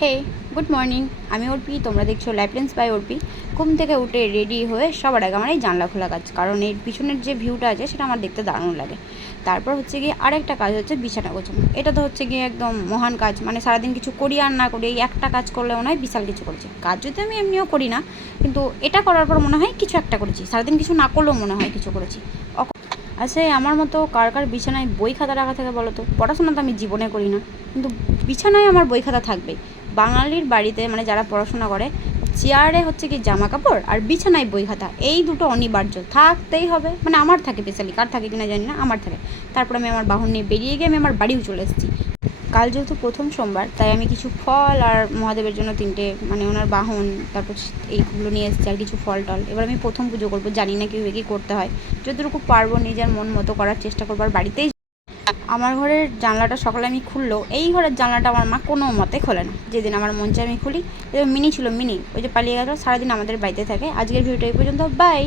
হে, good morning. আমি অর্পি, তোমরা দেখছো লাইফলেন্স বাই অর্পি। ঘুম থেকে উঠে রেডি হয়ে সবার আগে আমার এই জানলা খোলা কাজ, কারণ এর পিছনের যে ভিউটা আছে সেটা আমার দেখতে দারুণ লাগে। তারপর হচ্ছে গিয়ে আরেকটা কাজ হচ্ছে বিছানা গোছানো। এটা তো হচ্ছে গিয়ে একদম মহান কাজ, মানে সারাদিন কিছু করি আর না করি এই একটা কাজ করলে মনে হয় বিশাল কিছু করেছি। কাজ যদি আমি এমনিও করি না, কিন্তু এটা করার পর মনে হয় কিছু একটা করেছি। সারাদিন কিছু না করলেও মনে হয় কিছু করেছি। আচ্ছা, আমার মতো কার কার বিছানায় বই খাতা রাখা থাকে বলো তো? পড়াশোনা তো আমি জীবনে করি না, কিন্তু বিছানায় আমার বই খাতা থাকবেই। বাঙালির বাড়িতে মানে যারা পড়াশোনা করে, চেয়ারে হচ্ছে কি জামা কাপড় আর বিছানায় বই খাতা, এই দুটো অনিবার্য থাকতেই হবে। মানে আমার থাকে, স্পেশালি কার থাকে কিনা জানি না, আমার থাকে। তারপর আমি আমার বাহন নিয়ে বেরিয়ে গিয়ে আমি আমার বাড়িও চলে এসেছি। কাল যেহেতু প্রথম সোমবার, তাই আমি কিছু ফল আর মহাদেবের জন্য তিনটে মানে ওনার বাহন, তারপর এইগুলো নিয়ে এসেছি আর কিছু ফল টল। এবার আমি প্রথম পুজো করবো, জানি না কীভাবে কী করতে হয়। যতটুকু পারবো নিজের মন মতো করার চেষ্টা করবো। আর বাড়িতেই আমার ঘরের জানলাটা সকালে আমি খুললো, এই ঘরের জানলাটা আমার মা কোনো মতে খোলে না। যেদিন আমার মন চায় আমি খুলি। মিনি ছিল, মিনি ওই যে পালিয়ে গেল, সারাদিন আমাদের বাড়িতে থাকে। আজকের ভিডিওটা এই পর্যন্ত, বাই।